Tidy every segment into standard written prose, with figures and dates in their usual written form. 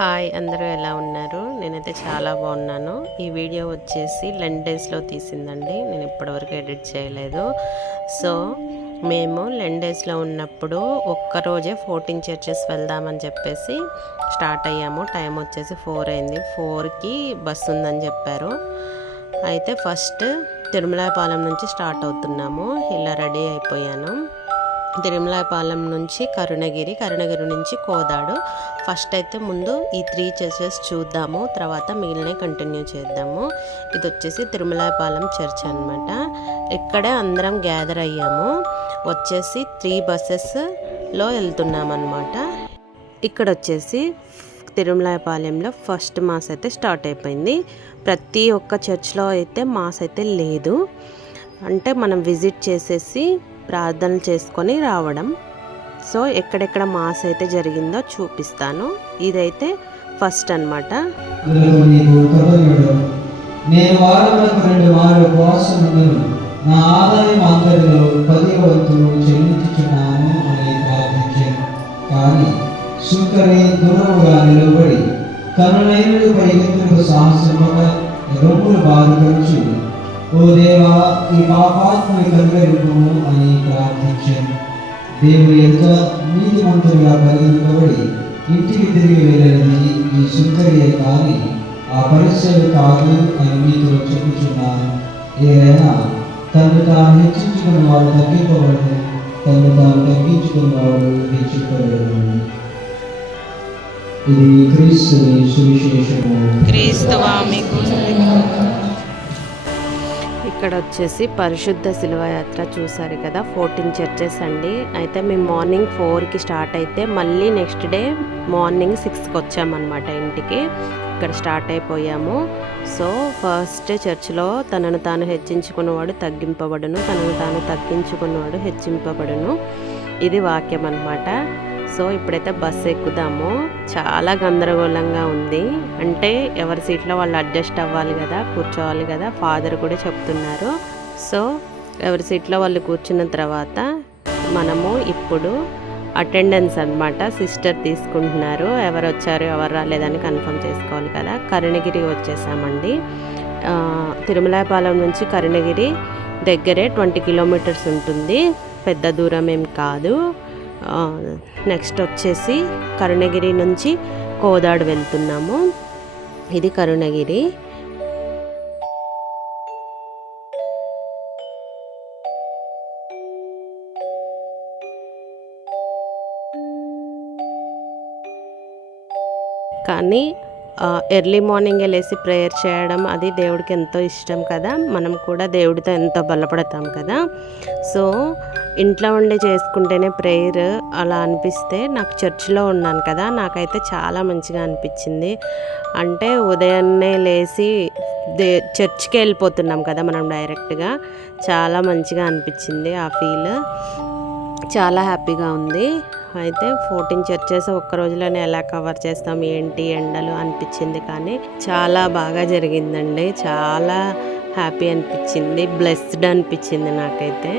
Hi అందరూ ఎలా ఉన్నారు? నేనైతే చాలా బాగున్నాను. ఈ వీడియో వచ్చేసి 11 డేస్లో తీసిందండి. నేను ఇప్పటివరకు ఎడిట్ చేయలేదు. సో మేము 11 డేస్లో ఉన్నప్పుడు ఒక్కరోజే 14 చర్చెస్ వెళ్దామని చెప్పేసి స్టార్ట్ అయ్యాము. టైం వచ్చేసి 4 అయింది. 4కి బస్సు ఉందని చెప్పారు. అయితే ఫస్ట్ తిరుమలాయపాలెం నుంచి స్టార్ట్ అవుతున్నాము. ఇలా రెడీ అయిపోయాను. తిరుమలాయపాలెం నుంచి కరుణగిరి నుంచి కోదాడు. ఫస్ట్ అయితే ముందు ఈ 3 చర్చెస్ చూద్దాము, తర్వాత మిగిలినవి కంటిన్యూ చేద్దాము. ఇది వచ్చేసి తిరుమలాయపాలెం చర్చ్ అనమాట. ఇక్కడే అందరం గ్యాదర్ అయ్యాము. వచ్చేసి 3 బస్సెస్లో వెళ్తున్నాం అనమాట. ఇక్కడ వచ్చేసి తిరుమలాయపాలెంలో ఫస్ట్ మాస్ అయితే స్టార్ట్ అయిపోయింది. ప్రతి ఒక్క చర్చ్లో అయితే మాస్ అయితే లేదు, అంటే మనం విజిట్ చేసేసి ప్రార్థనలు చేసుకొని రావడం. సో ఎక్కడెక్కడ మాస్ అయితే జరిగిందో చూపిస్తాను. ఇదైతే ఫస్ట్ అనమాట. నేను వారములకు 2 మార్లు ఉపవాసం ఉండను, నా ఆదాయం అంతటిలో 10వ వంతు చెల్లించుచున్నాను అని ప్రార్థించాను. కానీ సుంకరి దూరముగా నిలబడి కనునైనడు పరిగెత్తులకు సాహసముగా రొమ్ములు బాధపడుచు, ఓ దేవా ఈ పాపాత్మని కనుగరింపుము అని ప్రార్థించాను. దేవుని ఎదుట నీతిమంతులుగా పరిగెత్తబడి ఇంటికి తిరిగి వెళ్ళినది ఈ సుంకరియే కానీ ఆ పరిచయం కాదు అని మీతో చెప్పుచున్నాను. ఏదైనా తను తాను హెచ్చించుకున్న వాడు తగ్గింపబడను, తను తాను తగ్గించుకున్న వాడు హెచ్చింపబడను. ఇది క్రీస్తుని సువిశేషము. క్రీస్తువా మీకు. ఇక్కడ వచ్చేసి పరిశుద్ధ శిలువయాత్ర చూసారు కదా, 14 చర్చెస్ అండి. అయితే మేము మార్నింగ్ 4కి స్టార్ట్ అయితే మళ్ళీ నెక్స్ట్ డే మార్నింగ్ 6కి వచ్చామన్నమాట ఇంటికి. ఇక్కడ స్టార్ట్ అయిపోయాము. సో ఫస్ట్ చర్చ్లో తనను తాను హెచ్చించుకున్నవాడు తగ్గింపబడును, తనను తాను తగ్గించుకున్నవాడు హెచ్చింపబడును. ఇది వాక్యం అన్నమాట. సో ఇప్పుడైతే బస్సు ఎక్కుదాము. చాలా గందరగోళంగా ఉంది, అంటే ఎవరి సీట్లో వాళ్ళు అడ్జస్ట్ అవ్వాలి కదా, కూర్చోవాలి కదా. ఫాదర్ కూడా చెప్తున్నారు. సో ఎవరి సీట్లో వాళ్ళు కూర్చున్న తర్వాత మనము ఇప్పుడు అటెండెన్స్ అన్నమాట, సిస్టర్ తీసుకుంటున్నారు. ఎవరు వచ్చారు ఎవరు రాలేదని కన్ఫర్మ్ చేసుకోవాలి కదా. కరుణగిరి వచ్చేసామండి. తిరుమలాయపాలెం నుంచి కరుణగిరి దగ్గరే 20 కిలోమీటర్స్ ఉంటుంది, పెద్ద దూరం ఏం కాదు. నెక్స్ట్ వచ్చేసి కరుణగిరి నుంచి కోదాడు వెళ్తున్నాము. ఇది కరుణగిరి. కానీ ఎర్లీ మార్నింగ్ లేసి ప్రేయర్ చేయడం అది దేవుడికి ఎంతో ఇష్టం కదా. మనం కూడా దేవుడితో ఎంతో బలపడతాం కదా. సో ఇంట్లో ఉండి చేసుకుంటేనే ప్రేయర్ అలా అనిపిస్తే, నాకు చర్చిలో ఉన్నాను కదా, నాకైతే చాలా మంచిగా అనిపించింది. అంటే ఉదయాన్నే లేచి చర్చ్కి వెళ్ళిపోతున్నాం కదా మనం డైరెక్ట్గా. చాలా మంచిగా అనిపించింది ఆ ఫీల్, చాలా హ్యాపీగా ఉంది. అయితే 14 చర్చెస్ ఒక్క రోజులోనే ఎలా కవర్ చేస్తాం ఏంటి ఎండలు అనిపించింది, కానీ చాలా బాగా జరిగిందండి. చాలా హ్యాపీ అనిపించింది, బ్లెస్డ్ అనిపించింది నాకైతే.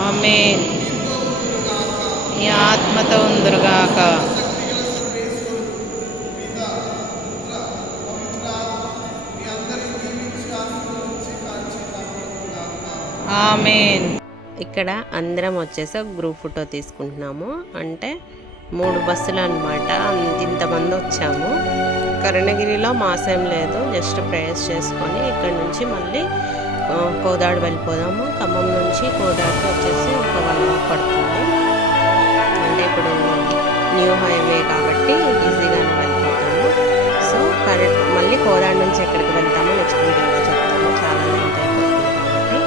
ఆమేన్. నీ ఆత్మతో ఉందురుగాక. ఆమేన్. ఇక్కడ అందరం వచ్చేసి ఒక గ్రూప్ ఫోటో తీసుకుంటున్నాము. అంటే 3 బస్సులు అనమాట. ఇంతమంది వచ్చాము. కరుణగిరిలో మాసేం లేదు, జస్ట్ ప్రేయర్స్ చేసుకొని ఇక్కడ నుంచి మళ్ళీ కోదాడ వెళ్ళిపోదాము. ఖమ్మం నుంచి కోదాడకి వచ్చేసి ఒక 1 అవర్ పడుతుంది. అంటే ఇప్పుడు న్యూ హైవే కాబట్టి ఈజీగానే వెళ్ళిపోతాము. సో మళ్ళీ కోదాడ నుంచి ఎక్కడికి వెళ్తామో నెక్స్ట్ వీడియోలో చెప్తాము. చాలా లెంత్ అయిపోతుంది కాబట్టి.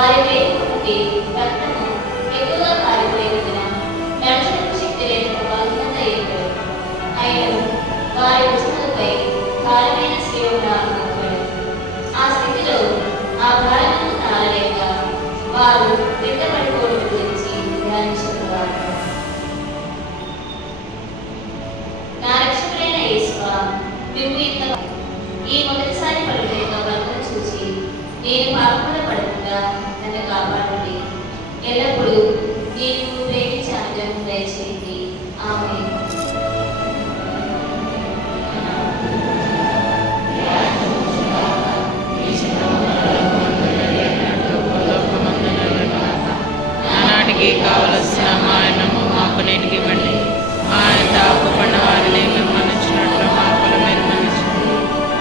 వారి వేలు నుండి రక్తము ఎక్కువగా కారిపోయినందున నడుచుటకు శక్తి లేక బలహీనత ఏర్పడింది. అయినను వారి భుజములపై భారమైన శివరామపడి ఆ స్థితిలో ఆ భారమును తాళలేక వారు క్రింద పడిపోవడం గురించి ధ్యానించుకున్నారు. నా రక్షకుడైన యేసువా, నువ్వు ఈ మొదటిసారి పడుతున్న యొక్క బంధను చూసి నేను పాపంలో పడకుండా నన్ను కాపాడండి. ఎల్లప్పుడూ నేను ప్రేమించే అనుగ్రహం దయచేయండి. ఆమేన్. నానాటికి కావలసిన మా అన్నము మాకు నేటికి ఇవ్వండి. మా తాపబడిన వారిని మేము మన్నించినట్లు మా అప్పులు మీరు మన్నించండి.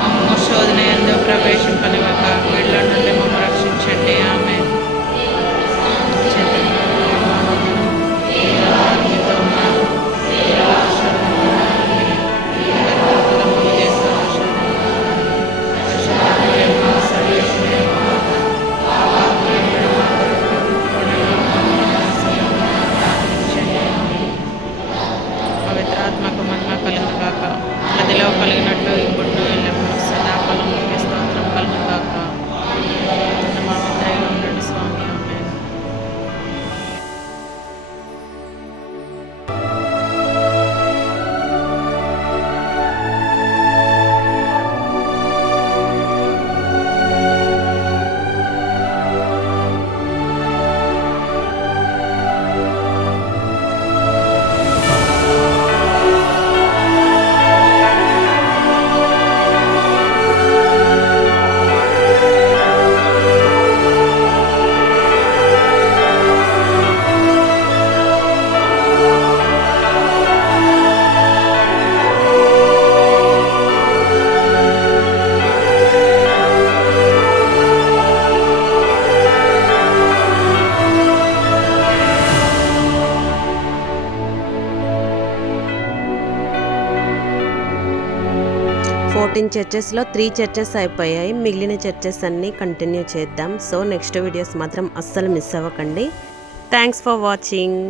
మమ్మ శోధన యందు ప్రవేశింపనివ్వక వీళ్ళ నుండి మమ్మ రక్షించండి. ఆమె పవిత్రాత్మకు మహిమ కలుగును గాక. నదిలో కలిగినట్లు ఇప్పుడు ఎల్లప్పుడూ సదాకాలం స్తోత్రం కలుగును గాక. మా దయలో ఉండండి స్వామి. ఆమేన్. చర్చెస్లో 3 చర్చెస్ అయిపోయాయి. మిగిలిన చర్చెస్ అన్నీ కంటిన్యూ చేద్దాం. సో నెక్స్ట్ వీడియోస్ మాత్రం అస్సలు మిస్ అవ్వకండి. Thanks for watching.